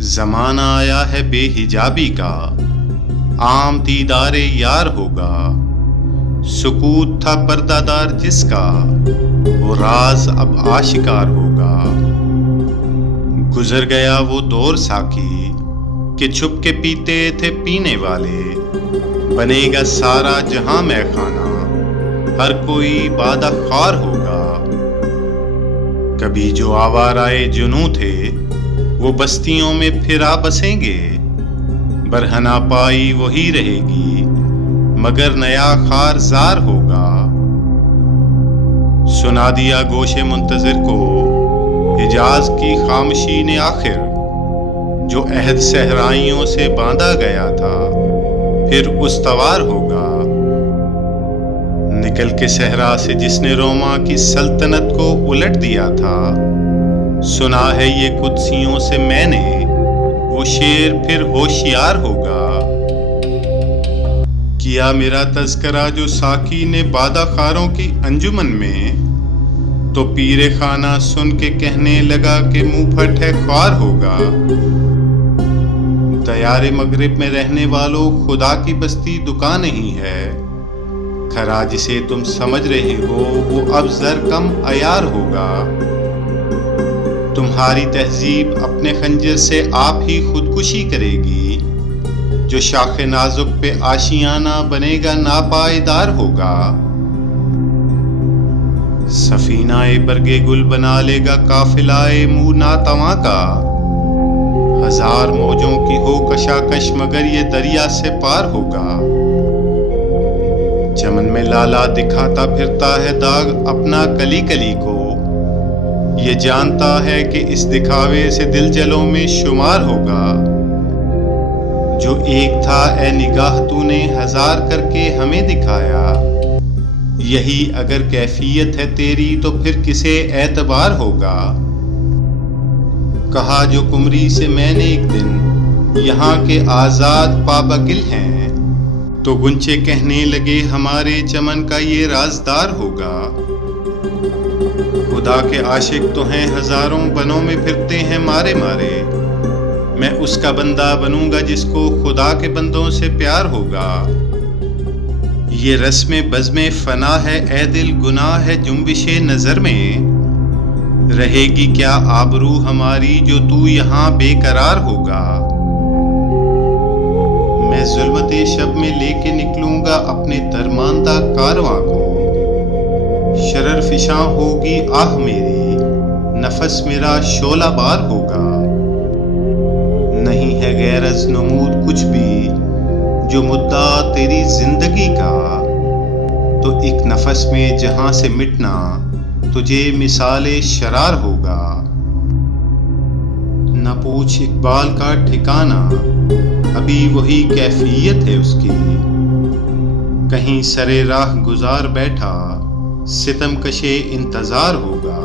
زمانہ آیا ہے بے حجابی کا، عام دیدار یار ہوگا۔ سکوت تھا پردہ دار جس کا، وہ راز اب آشکار ہوگا۔ گزر گیا وہ دور ساقی کہ چھپ کے پیتے تھے پینے والے، بنے گا سارا جہاں میں خانہ، ہر کوئی بادہ خوار ہوگا۔ کبھی جو آوارائے جنوں تھے وہ بستیوں میں پھر آ بسیں گے، برہنہ پائی وہی رہے گی مگر نیا خار زار ہوگا۔ سنا دیا گوش منتظر کو حجاز کی خاموشی نے آخر، جو عہد صحرائیوں سے باندھا گیا تھا پھر استوار ہوگا۔ نکل کے صحرا سے جس نے روما کی سلطنت کو الٹ دیا تھا، سنا ہے یہ قدسیوں سے میں نے، وہ شیر پھر ہوشیار ہوگا۔ کیا میرا تذکرہ جو ساقی نے بادہ خاروں کی انجمن میں، تو پیر خانہ سن کے کہنے لگا کہ منہ پھٹ ہے خوار ہوگا۔ دیار مغرب میں رہنے والوں، خدا کی بستی دکان نہیں ہے، کھرا جسے تم سمجھ رہے ہو وہ اب زر کم عیار ہوگا۔ تمہاری تہذیب اپنے خنجر سے آپ ہی خودکشی کرے گی، جو شاخ نازک پہ آشیانہ بنے گا ناپائیدار ہوگا۔ سفینہ برگے گل بنا لے گا قافلہ منہ ناتواں کا، ہزار موجوں کی ہو کشاکش مگر یہ دریا سے پار ہوگا۔ چمن میں لالا دکھاتا پھرتا ہے داغ اپنا کلی کلی کو، یہ جانتا ہے کہ اس دکھاوے سے دل جلوں میں شمار ہوگا۔ جو ایک تھا اے نگاہ تو نے ہزار کر کے ہمیں دکھایا، یہی اگر کیفیت ہے تیری تو پھر کسے اعتبار ہوگا۔ کہا جو کمری سے میں نے ایک دن، یہاں کے آزاد پابگل ہیں، تو گنچے کہنے لگے ہمارے چمن کا یہ رازدار ہوگا۔ خدا کے عاشق تو ہیں ہزاروں، بنوں میں پھرتے ہیں مارے مارے، میں اس کا بندہ بنوں گا جس کو خدا کے بندوں سے پیار ہوگا۔ یہ رسم بزم فنا ہے اے دل، گناہ ہے جنبش نظر میں، رہے گی کیا آبرو ہماری جو تو یہاں بے قرار ہوگا۔ میں ظلمت شب میں لے کے نکلوں گا اپنے درماندہ کارواں کو، شرر فشاں ہوگی آہ میری، نفس میرا شعلہ بار ہوگا۔ نہیں ہے غیر از نمود کچھ بھی جو مدعا تیری زندگی کا، تو ایک نفس میں جہاں سے مٹنا تجھے مثال شرار ہوگا۔ نہ پوچھ اقبال کا ٹھکانہ، ابھی وہی کیفیت ہے اس کی، کہیں سرے راہ گزار بیٹھا ستم کشے انتظار ہوگا۔